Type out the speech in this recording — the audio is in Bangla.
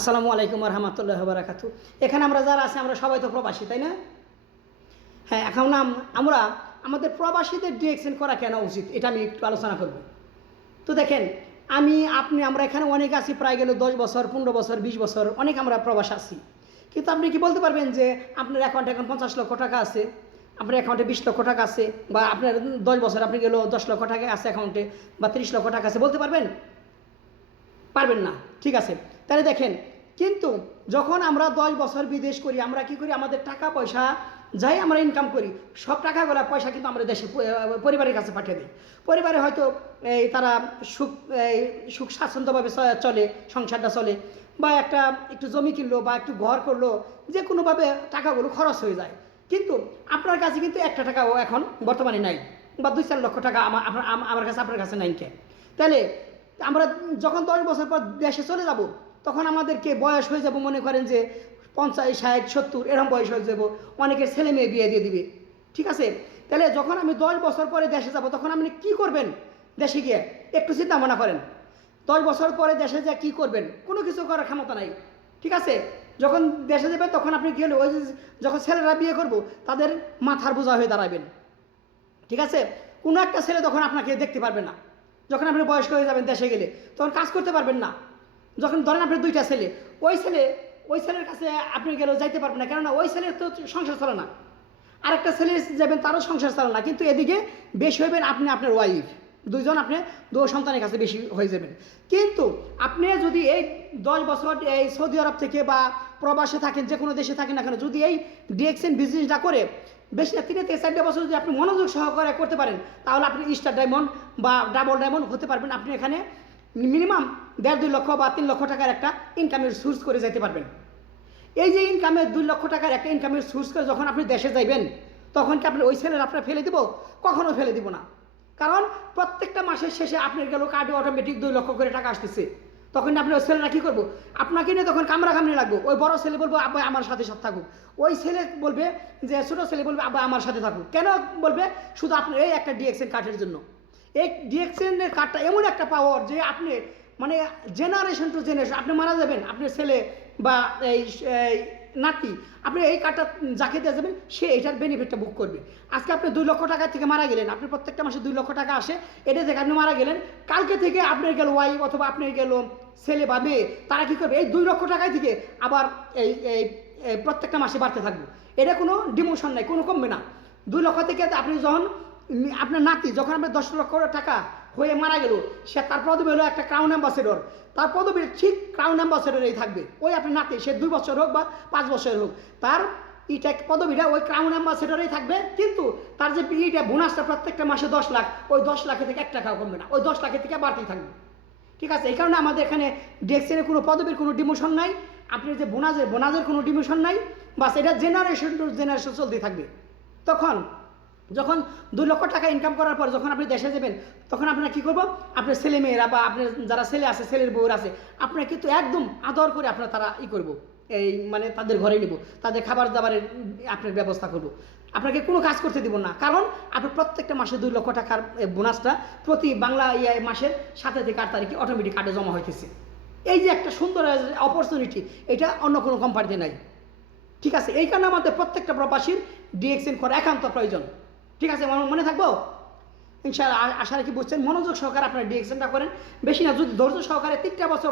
আসসালামু আলাইকুম রহমতুল্লাহ বারাকাতু। এখানে আমরা যারা আছি আমরা সবাই তো প্রবাসী, তাই না? হ্যাঁ, এখন আমরা আমাদের প্রবাসীদের ডিরেকশন করা কেন উচিত এটা আমি একটু আলোচনা করব। তো দেখেন, আমরা এখানে অনেক আছি, প্রায় গেল 10 বছর, 15 বছর, 20 বছর, অনেক আমরা প্রবাস আছি। কিন্তু আপনি কি বলতে পারবেন যে আপনার অ্যাকাউন্টে এখন 50 লক্ষ টাকা আছে, আপনার অ্যাকাউন্টে 20 লক্ষ টাকা আছে, বা আপনার 10 বছর আপনি গেল 10 লক্ষ টাকা আছে অ্যাকাউন্টে, বা 30 লক্ষ টাকা আছে, বলতে পারবেন? পারবেন না। ঠিক আছে, তাহলে দেখেন, কিন্তু যখন আমরা 10 বছর বিদেশ করি, আমরা কি করি? আমাদের টাকা পয়সা যাই আমরা ইনকাম করি, সব টাকাগুলো পয়সা কিন্তু আমরা দেশে পরিবারের কাছে পাঠিয়ে দিই। পরিবারে হয়তো তারা সুখ স্বাচ্ছন্দ্যভাবে চলে, সংসারটা চলে, বা একটু জমি কিনলো বা একটু ঘর করলো, যে কোনোভাবে টাকাগুলো খরচ হয়ে যায়। কিন্তু আপনার কাছে কিন্তু একটা টাকাও এখন বর্তমানে নাই, বা 2-4 লক্ষ টাকা আমার কাছে, আপনার কাছে নাই। তাহলে আমরা যখন 10 বছর পর দেশে চলে যাব, তখন আমাদেরকে বয়স হয়ে যাব, মনে করেন যে 50, 60, 70 এরকম বয়স হয়ে যাব, অনেকের ছেলে মেয়ে বিয়ে দিয়ে দিবে। ঠিক আছে, তাহলে যখন আমি 10 বছর পরে দেশে যাব, তখন আপনি কি করবেন? দেশে গিয়ে একটু চিন্তা ভাবনা করেন। 10 বছর পরে দেশে যা কি করবেন? কোনো কিছু করার ক্ষমতা নাই। ঠিক আছে, যখন দেশে যাবেন তখন আপনি গেলে ওই যখন ছেলেরা বিয়ে করব, তাদের মাথার বোঝা হয়ে দাঁড়াবেন। ঠিক আছে, কোনো একটা ছেলে তখন আপনাকে দেখতে পারবে না। যখন আপনি বয়স্ক হয়ে যাবেন দেশে গেলে, তখন কাজ করতে পারবেন না। যখন ধরেন আপনার 2টা ছেলে, ওই ছেলের কাছে আপনি গেলেও যাইতে পারবেন না, কেননা ওই ছেলের তো সংসার চলে না। আরেকটা ছেলে যাবেন, তারও সংসার চলে না, কিন্তু এদিকে বেশি হইবেন আপনি, আপনার ওয়াইফ, দুইজন আপনি 2 সন্তানের কাছে বেশি হয়ে যাবেন। কিন্তু আপনি যদি এই 10 বছর এই সৌদি আরব থেকে বা প্রবাসে থাকেন, যে কোনো দেশে থাকেন না কেন, যদি এই ডিএক্সএন বিজনেসটা করে বেশি না 3 থেকে 4 বছর যদি আপনি মনোযোগ সহকারে করতে পারেন, তাহলে আপনি স্টার ডায়মন্ড বা ডাবল ডায়মন্ড হতে পারবেন। আপনি এখানে মিনিমাম 1.5-2 লক্ষ বা 3 লক্ষ টাকার একটা ইনকামের সোর্স করে যেতে পারবেন। এই যে ইনকামের 2 লক্ষ টাকার একটা ইনকামের সোর্স করে যখন আপনি দেশে যাইবেন, তখন কি আপনি ওই ছেলের আপনার ফেলে দিব? কখনো ফেলে দিব না। কারণ প্রত্যেকটা মাসের শেষে আপনার গেল কার্ডে অটোমেটিক 2 লক্ষ করে টাকা আসতেছে। তখন আপনি ওই ছেলেরা কী করবো? আপনাকে নিয়ে তখন কামড়াকামড়ি লাগবো। ওই বড় ছেলে বলবো আব্বা আমার সাথে সব থাকুক, ওই ছেলে বলবে যে ছোটো ছেলে বলবে আব্বা আমার সাথে থাকুক। কেন বলবে? শুধু আপনার এই একটা ডিএক্সএন কার্ডের জন্য। এই ডিএক্সএনের কার্ডটা এমন একটা পাওয়ার যে আপনি মানে জেনারেশন টু জেনারেশন, আপনি মারা যাবেন, আপনার ছেলে বা এই নাতি, আপনি এই কার্ডটা যাকে দিয়ে যাবেন, সে এটার বেনিফিটটা বুক করবে। আজকে আপনি 2 লক্ষ টাকা থেকে মারা গেলেন, আপনি প্রত্যেকটা মাসে 2 লক্ষ টাকা আসে, এটা থেকে আপনি মারা গেলেন, কালকে থেকে আপনার গেল ওয়াইফ অথবা আপনার গেল ছেলে বা মেয়ে, তারা কী করবে? এই 2 লক্ষ টাকায় থেকে আবার এই প্রত্যেকটা মাসে বাড়তে থাকবে। এটা কোনো ডিমোশন নাই, কোনো কমবে না। 2 লক্ষ থেকে আপনি যখন আপনার নাতি যখন আপনার 10 লক্ষ টাকা হয়ে মারা গেল, সে তার পদবি হলো একটা ক্রাউন অ্যাম্বাসেডর। তার পদবি ঠিক ক্রাউন অ্যাম্বাসেডরেই থাকবে। ওই আপনি নাতি, সে 2 বছর হোক বা 5 বছর হোক, তার পদবিটা ওই ক্রাউন অ্যাম্বাসেডরেই থাকবে। কিন্তু তার যে বোনাসটা প্রত্যেকটা মাসে 10 লাখ, ওই 10 লাখের থেকে 1 টাকাও কমবে না, ওই 10 লাখের থেকে বাড়তেই থাকবে। ঠিক আছে, এই কারণে আমাদের এখানে ডিএক্সএনের কোনো পদবির কোনো ডিমোশন নাই, আপনি যে বোনাজের কোনো ডিমোশন নাই, বাস এটা জেনারেশন টু জেনারেশন চলতেই থাকবে। তখন যখন 2 লক্ষ টাকা ইনকাম করার পর যখন আপনি দেশে যাবেন, তখন আপনারা কী করবো? আপনার ছেলে মেয়েরা বা আপনার যারা ছেলে আছে, ছেলের বউর আছে, আপনার কিন্তু একদম আদর করে আপনার তারা করবো, এই মানে তাদের ঘরে নেব, তাদের খাবার দাবারের আপনার ব্যবস্থা করব। আপনাকে কোনো কাজ করতে দিব না, কারণ আপনার প্রত্যেকটা মাসে 2 লক্ষ টাকার বোনাসটা প্রতি বাংলা মাসের 7 থেকে 8 তারিখে অটোমেটিক কার্ডে জমা হইতেছে। এই যে একটা সুন্দর অপরচুনিটি, এটা অন্য কোনো কোম্পানিতে নাই। ঠিক আছে, এই কারণে আমাদের প্রত্যেকটা প্রবাসীর ডিএক্সএন করা একান্ত প্রয়োজন। ঠিক আছে, মনে থাকবো ইনশাআল্লাহ। আশা রাখি বুঝছেন। মনোযোগ সহকারে আপনারা ডিএক্সএনটা করেন, বেশি না, যদি ধৈর্য সহকারে 3টা বছর